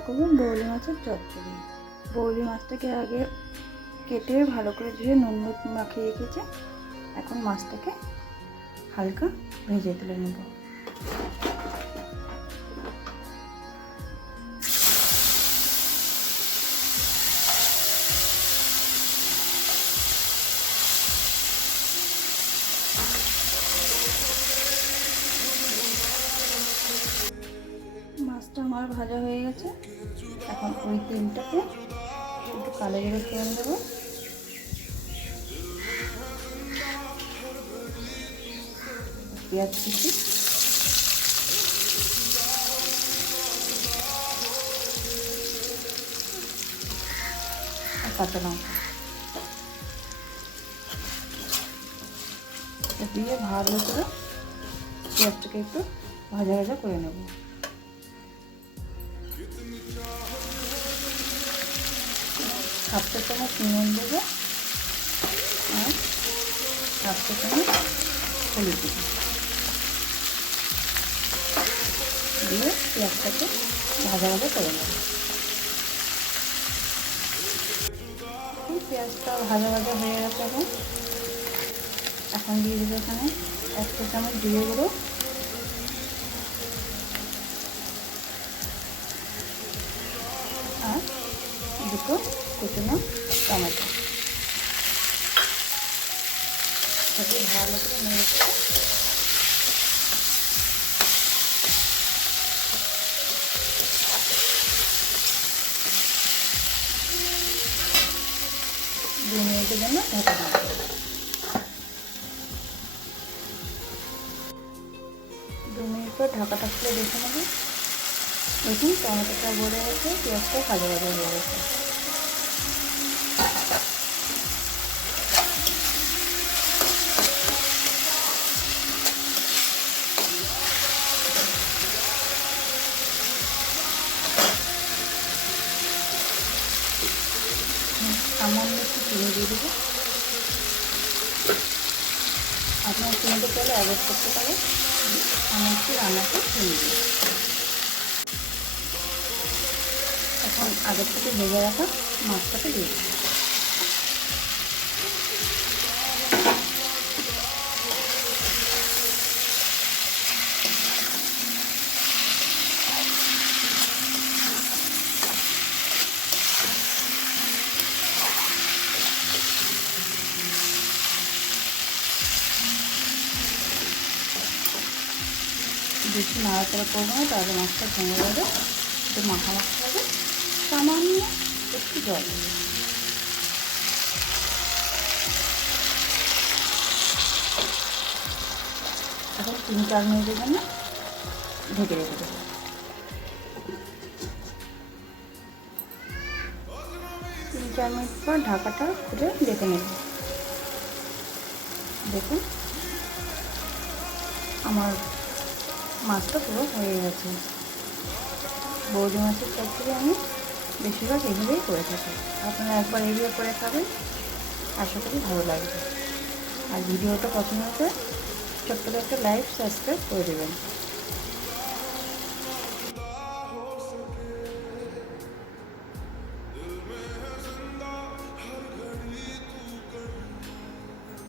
রান্না করব বৌলি মাছের চচ্চড়ি। বৌলি মাছটাকে আগে কেটে ভালো করে ধুয়ে নুন মাখিয়ে রেখেছে। এখন মাছটাকে হালকা ভেজে তুলে নেব। মাছটা আমার ভাজা হয়ে গেছে। এখন ওই তেলটাকে একটু কালো জিরে ফোড়ন দেবো। পেঁয়াজ কুচি, আর কাঁচা লঙ্কা দিয়ে ভালো করে পেঁয়াজটাকে একটু ভাজা ভাজা করে নেব। হাফ চা চামচ নুন দেবো আর হাফ চা চামচ হলুদ দেবো, দিয়ে পেঁয়াজটাকে ভাজা ভাজা করে নেব। পেঁয়াজটা ভাজা ভাজা হয়ে গেছে। এখন দিয়ে দেবো এখানে 1 চা চামচ জিরে গুঁড়ো, আর 2টো কুচনো টমেটো। ভালো করে নেড়ে 2 মিনিটের জন্য ঢাকা দেবো। 2 মিনিট পর ঢাকাটা খুলে দেখে নেব। দেখুন টমেটোটা গলে গেছে, পেঁয়াজটা ভাজা ভাজা হয়ে গেছে। সামান্য একটু চিনি দিয়ে দেবো। আপনার চিনিটা চাইলে অ্যাভয়েড করতে পারে। আমি একটু রান্নাটা চিনি দিই। এখন আগের থেকে ভেজে রাখা মাছটাকে দিয়ে দিই। বেশি নাড়াচাড়া করবো না, তাহলে মাছটা ভেঙে যাবে। একটু মাখামাখি হবে, সামান্য একটু জল দেবে। এখন 3-4 মিনিটের জন্য ঢেকে রেখে দেবো। 3-4 মিনিট পর ঢাকাটা খুলে দেখে নেব। দেখুন আমার মাছটা পুরো হয়ে গেছে। বৌদি মাছের চচ্চড়ি আমি বেশিরভাগ এইভাবেই করে থাকি। আপনারা একবার এইভাবে করে খাবেন, আশা করি ভালো লাগবে। আর ভিডিওটা পছন্দ হলে ছোট্ট একটা লাইক সাবস্ক্রাইব করে দেবেন।